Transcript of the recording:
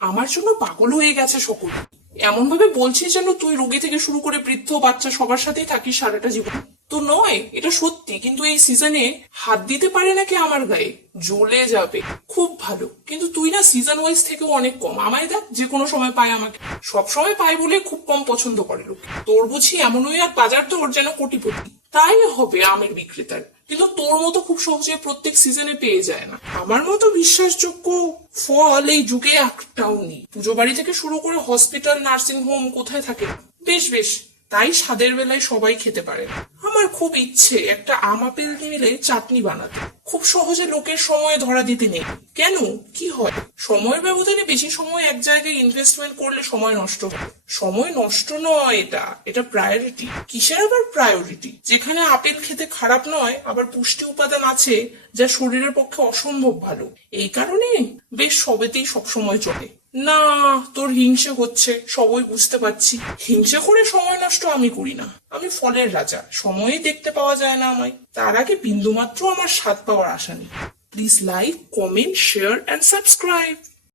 আমার জন্য পাগল হয়ে গেছে সকল। এমন ভাবে বলছিস যেন তুই রোগী থেকে শুরু করে বৃদ্ধ বাচ্চা সবার সাথেই থাকিস সারাটা জীবন। তো নয়, এটা সত্যি, কিন্তু এই সিজনে হাত দিতে পারে নাকি আমার গায়ে, জ্বলে যাবে। খুব ভালো, কিন্তু তুই না সিজন ওয়াইজ থেকেও অনেক কম। আমায় দেখ, যে কোনো সময় পায় আমাকে, সব সময় পায় বলে খুব কম পছন্দ করে লোক। তোর বুঝি এমনই এক বাজার তোর যেন কোটিপতি। তাই হবে আমের বিক্রেতার, কিন্তু তোর মতো খুব সহজে প্রত্যেক সিজনে পেয়ে যায় না। আমার মতো বিশ্বাসযোগ্য ফল এই যুগে একটাও নেই। পুজো বাড়ি থেকে শুরু করে হসপিটাল, নার্সিং হোম কোথায় থাকে। বেশ বেশ, তাই স্বাদের বেলায় সবাই খেতে পারে। আমার খুব ইচ্ছে একটা আম আপেল মিলে চাটনি বানাতে। খুব সহজে লোকের সময় ধরা দিতে নেই। কেন, কি হয়? সময়ের ব্যবধানে বেশি সময় এক জায়গায় ইনভেস্টমেন্ট করলে সময় নষ্ট হয়। সময় নষ্ট নয়, এটা এটা প্রায়োরিটি। কিসের আবার প্রায়োরিটি? যেখানে আপেল খেতে খারাপ নয়, আবার পুষ্টি উপাদান আছে যা শরীরের পক্ষে অসম্ভব ভালো। এই কারণে বেশ সবেতেই সবসময় চলে। না, তোর হিংসে হচ্ছে, সবই বুঝতে পারছি। হিংসে করে সময় নষ্ট আমি করি না। আমি ফলের রাজা, সময়ই দেখতে পাওয়া যায় না আমায়। তার আগে বিন্দুমাত্র আমার স্বাদ পাওয়ার আশা নেই। Please like, comment, share and subscribe.